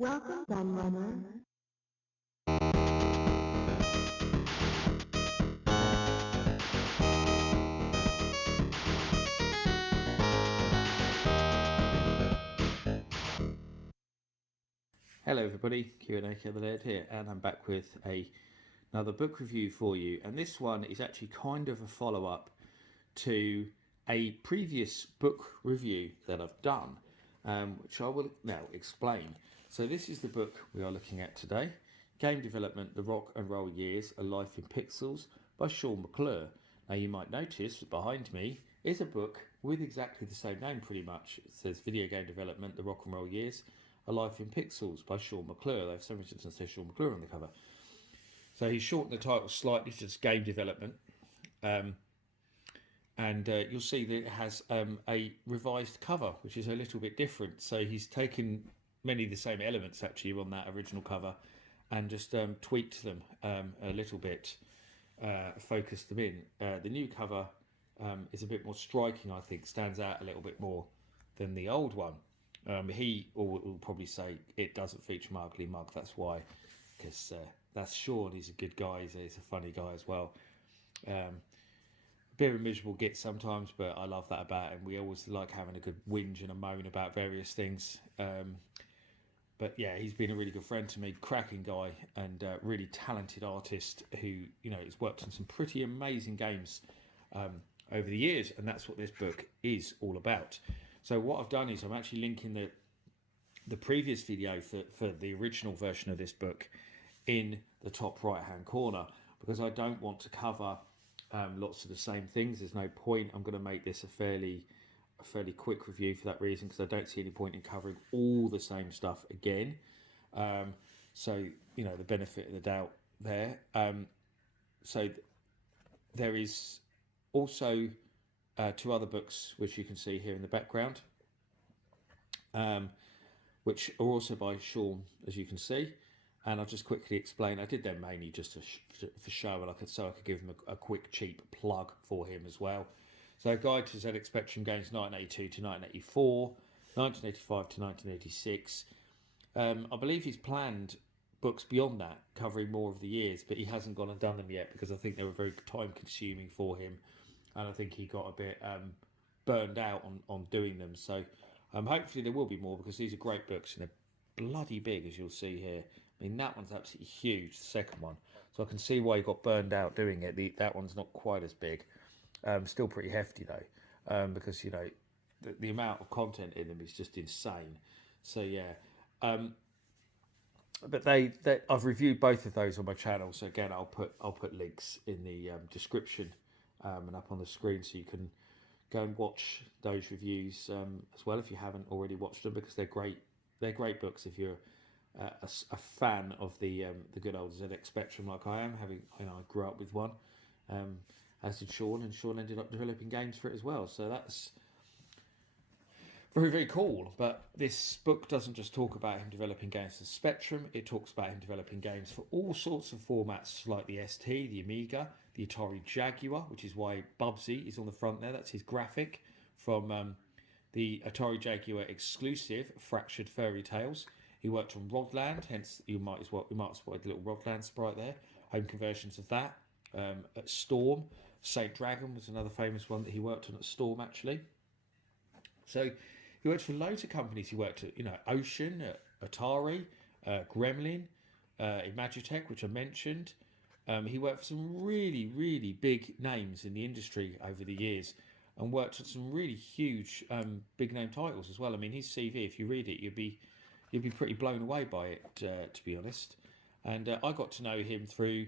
Welcome, Gunrunner. Hello everybody, Q&A Killer here, and I'm back with another book review for you. And this one is actually kind of a follow-up to a previous book review that I've done, which I will now explain. So this is the book we are looking at today, Game Development, The Rock and Roll Years, A Life in Pixels by Sean McClure. Now you might notice that behind me is a book with exactly the same name pretty much. It says Video Game Development, The Rock and Roll Years, A Life in Pixels by Sean McClure. They have so much to say Sean McClure on the cover. So he's shortened the title slightly to just Game Development. And you'll see that it has a revised cover, which is a little bit different. So he's taken many of the same elements actually on that original cover and just tweaked them a little bit, focused them in. The new cover is a bit more striking, I think, stands out a little bit more than the old one. He will probably say it doesn't feature my ugly mug. That's why, because that's Sean. He's a good guy. He's a funny guy as well. Bit of a miserable git sometimes, but I love that about him. We always like having a good whinge and a moan about various things. But yeah, he's been a really good friend to me, cracking guy, and really talented artist who has worked on some pretty amazing games over the years, and that's what this book is all about. So what I've done is I'm actually linking the previous video for the original version of this book in the top right hand corner, because I don't want to cover lots of the same things. There's no point. I'm going to make this a fairly quick review for that reason, because I don't see any point in covering all the same stuff again. So the benefit of the doubt there. So there is also two other books which you can see here in the background, which are also by Sean, as you can see. And I'll just quickly explain. I did them mainly just for show, and I could give him a quick, cheap plug for him as well. So, Guide to ZX Spectrum Games 1982 to 1984, 1985 to 1986. I believe he's planned books beyond that, covering more of the years, but he hasn't gone and done them yet because I think they were very time-consuming for him, and I think he got a bit burned out on doing them. So, hopefully there will be more, because these are great books and they're bloody big, as you'll see here. I mean, that one's absolutely huge, the second one. So I can see why he got burned out doing it. That one's not quite as big. Still pretty hefty though, because the amount of content in them is just insane. So yeah, but I've reviewed both of those on my channel. So again, I'll put links in the description and up on the screen, so you can go and watch those reviews as well if you haven't already watched them, because they're great. They're great books if you're a fan of the good old ZX Spectrum like I am. I grew up with one, as did Sean, and Sean ended up developing games for it as well. So that's very, very cool. But this book doesn't just talk about him developing games for Spectrum. It talks about him developing games for all sorts of formats, like the ST, the Amiga, the Atari Jaguar, which is why Bubsy is on the front there. That's his graphic from the Atari Jaguar exclusive Fractured Fairy Tales. He worked on Rodland, hence you might have spotted the little Rodland sprite there. Home conversions of that. At Storm, Saint Dragon was another famous one that he worked on at Storm actually. So he worked for loads of companies. He worked at Ocean, at Atari, Gremlin, Imagitech, which I mentioned. He worked for some really, really big names in the industry over the years, and worked on some really huge, big name titles as well. I mean, his CV, if you read it, you'd be pretty blown away by it, to be honest. And I got to know him through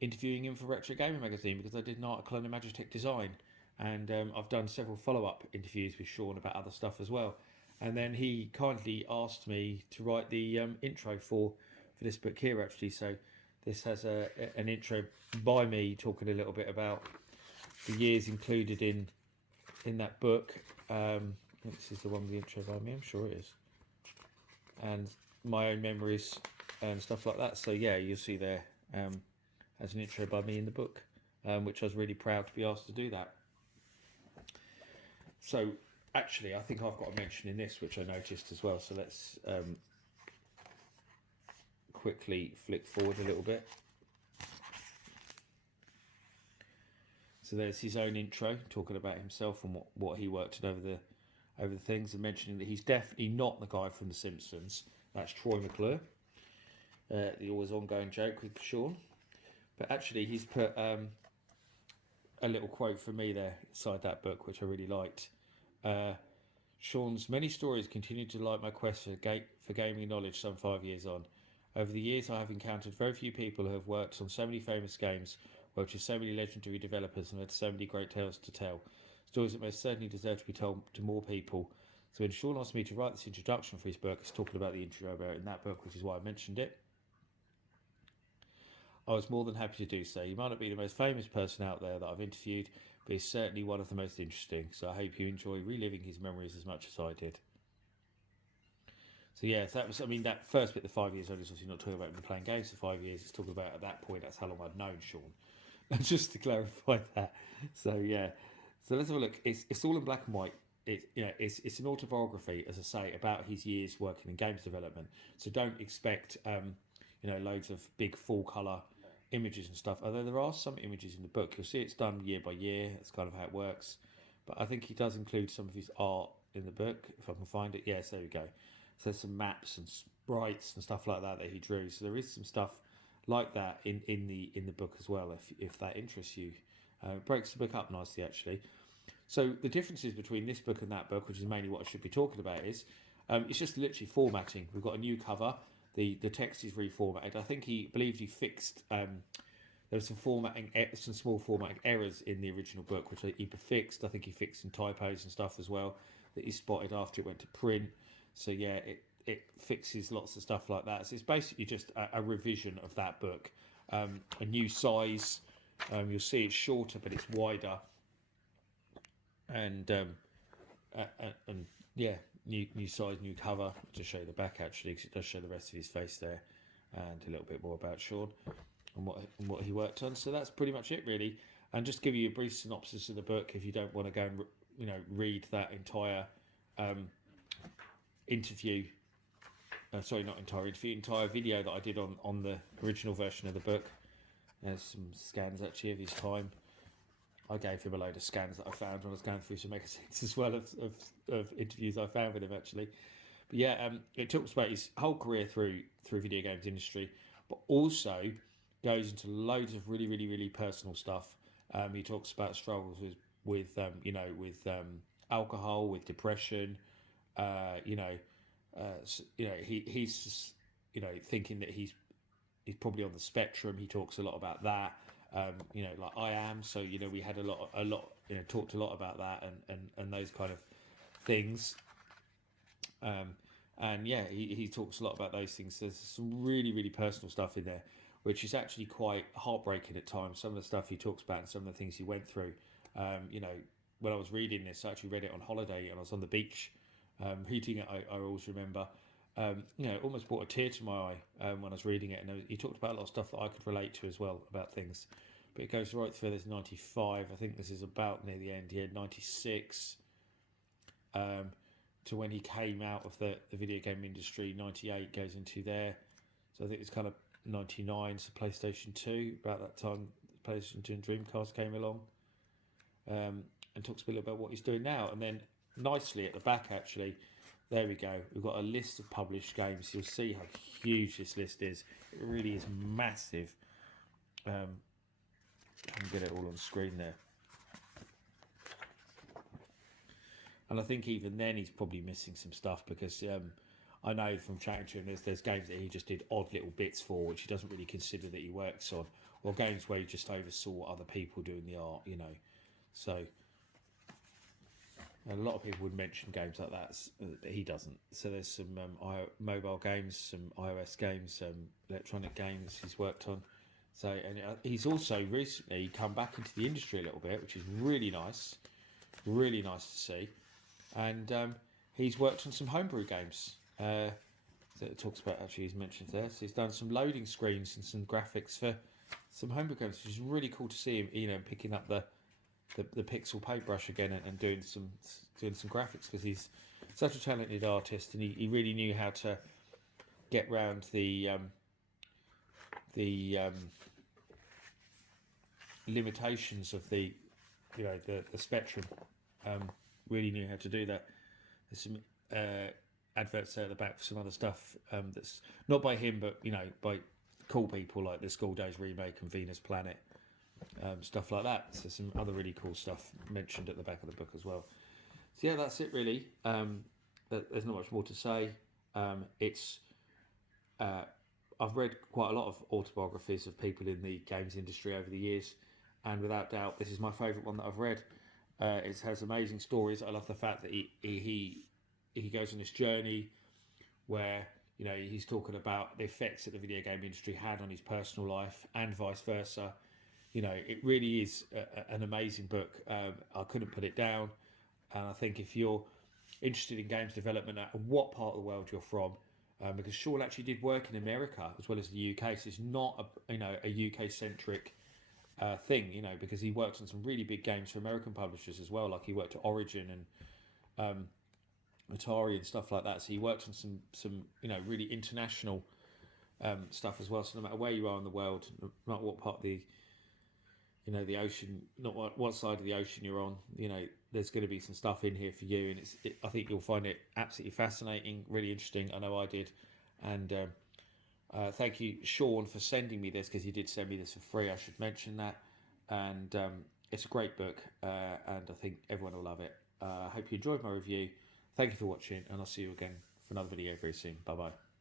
interviewing him for Retro Gamer magazine, because I did an article on Imagitech design, and I've done several follow-up interviews with Sean about other stuff as well. And then he kindly asked me to write the intro for this book here actually. So this has an intro by me talking a little bit about the years included in that book. This is the one with the intro by me, I'm sure it is, and my own memories and stuff like that. So yeah, you'll see there as an intro by me in the book, which I was really proud to be asked to do that. So actually, I think I've got a mention in this, which I noticed as well. So let's quickly flick forward a little bit. So there's his own intro, talking about himself and what he worked on over the things, and mentioning that he's definitely not the guy from The Simpsons. That's Troy McClure, the always ongoing joke with Sean. But actually, he's put a little quote from me there inside that book, which I really liked. Sean's many stories continue to light my quest for gaming knowledge some 5 years on. Over the years, I have encountered very few people who have worked on so many famous games, worked with so many legendary developers, and had so many great tales to tell. Stories that most certainly deserve to be told to more people. So when Sean asked me to write this introduction for his book, he's talking about the intro about in that book, which is why I mentioned it. I was more than happy to do so. He might not be the most famous person out there that I've interviewed, but he's certainly one of the most interesting. So I hope you enjoy reliving his memories as much as I did. So yeah, so that was, I mean, that first bit, the 5 years, I was obviously not talking about him playing games for 5 years. It's talking about at that point, that's how long I'd known Sean. Just to clarify that. So yeah, so let's have a look. It's all in black and white. It's an autobiography, as I say, about his years working in games development. So don't expect loads of big full colour images and stuff. Although there are some images in the book, you'll see it's done year by year. That's kind of how it works. But I think he does include some of his art in the book, if I can find it. Yes, there we go. So there's some maps and sprites and stuff like that he drew. So there is some stuff like that in the book as well, if that interests you. It breaks the book up nicely, actually. So the differences between this book and that book, which is mainly what I should be talking about, is it's just literally formatting. We've got a new cover. The text is reformatted. I think he believed he fixed. There was some small formatting errors in the original book, which he fixed. I think he fixed some typos and stuff as well that he spotted after it went to print. So yeah, it fixes lots of stuff like that. So it's basically just a revision of that book, a new size. You'll see it's shorter, but it's wider, and yeah, new size, new cover. I'll just show you the back actually, because it does show the rest of his face there, and a little bit more about Sean and what he worked on. So that's pretty much it, really. And just give you a brief synopsis of the book if you don't want to go and read that entire interview. Sorry, not entire interview, entire video that I did on the original version of the book. There's some scans actually of his time. I gave him a load of scans that I found when I was going through some magazines as well of interviews I found with him actually. But yeah, it talks about his whole career through video games industry, but also goes into loads of really, really, really personal stuff. He talks about struggles with alcohol, with depression. He's thinking that he's probably on the spectrum. He talks a lot about that. Like I am. So we had a lot. Talked a lot about that and those kind of things. And yeah, he talks a lot about those things. There's some really, really personal stuff in there, which is actually quite heartbreaking at times. Some of the stuff he talks about and some of the things he went through. When I was reading this, I actually read it on holiday and I was on the beach reading it. I always remember, it almost brought a tear to my eye when I was reading it. And he talked about a lot of stuff that I could relate to as well about things. But it goes right through. There's 95. I think this is about near the end here. 96. To when he came out of the video game industry. 98 goes into there. So I think it's kind of 99. So PlayStation 2. About that time, PlayStation 2 and Dreamcast came along. And talks a bit about what he's doing now. And then nicely at the back, actually, there we go. We've got a list of published games. You'll see how huge this list is. It really is massive. I can get it all on screen there. And I think even then he's probably missing some stuff because I know from chatting to him there's games that he just did odd little bits for, which he doesn't really consider that he works on, or games where he just oversaw other people doing the art, So a lot of people would mention games like that, but he doesn't. So there's some mobile games, some iOS games, some electronic games he's worked on. So, and he's also recently come back into the industry a little bit, which is really nice to see. And he's worked on some homebrew games. So it talks about, actually, he's mentioned there. So he's done some loading screens and some graphics for some homebrew games, which is really cool to see him, picking up the pixel paintbrush again and doing some graphics, because he's such a talented artist and he really knew how to get round the the limitations of the the Spectrum. Really knew how to do that. There's some adverts there at the back for some other stuff that's not by him, but by cool people like the School Days remake and Venus Planet, stuff like that. So some other really cool stuff mentioned at the back of the book as well. So yeah, that's it really. There's not much more to say. I've read quite a lot of autobiographies of people in the games industry over the years, and without doubt, this is my favourite one that I've read. It has amazing stories. I love the fact that he goes on this journey where he's talking about the effects that the video game industry had on his personal life and vice versa. It really is an amazing book. I couldn't put it down, and I think if you're interested in games development at what part of the world you're from, because Sean actually did work in America as well as the UK, so it's not a UK centric thing, because he worked on some really big games for American publishers as well. Like he worked at Origin and Atari and stuff like that. So he worked on some really international stuff as well. So no matter where you are in the world, no matter what part of the the ocean, not what side of the ocean you're on, there's going to be some stuff in here for you, and I think you'll find it absolutely fascinating, really interesting. I know I did, and thank you, Sean, for sending me this, because he did send me this for free. I should mention that, and it's a great book, and I think everyone will love it. I hope you enjoyed my review. Thank you for watching, and I'll see you again for another video very soon. Bye bye.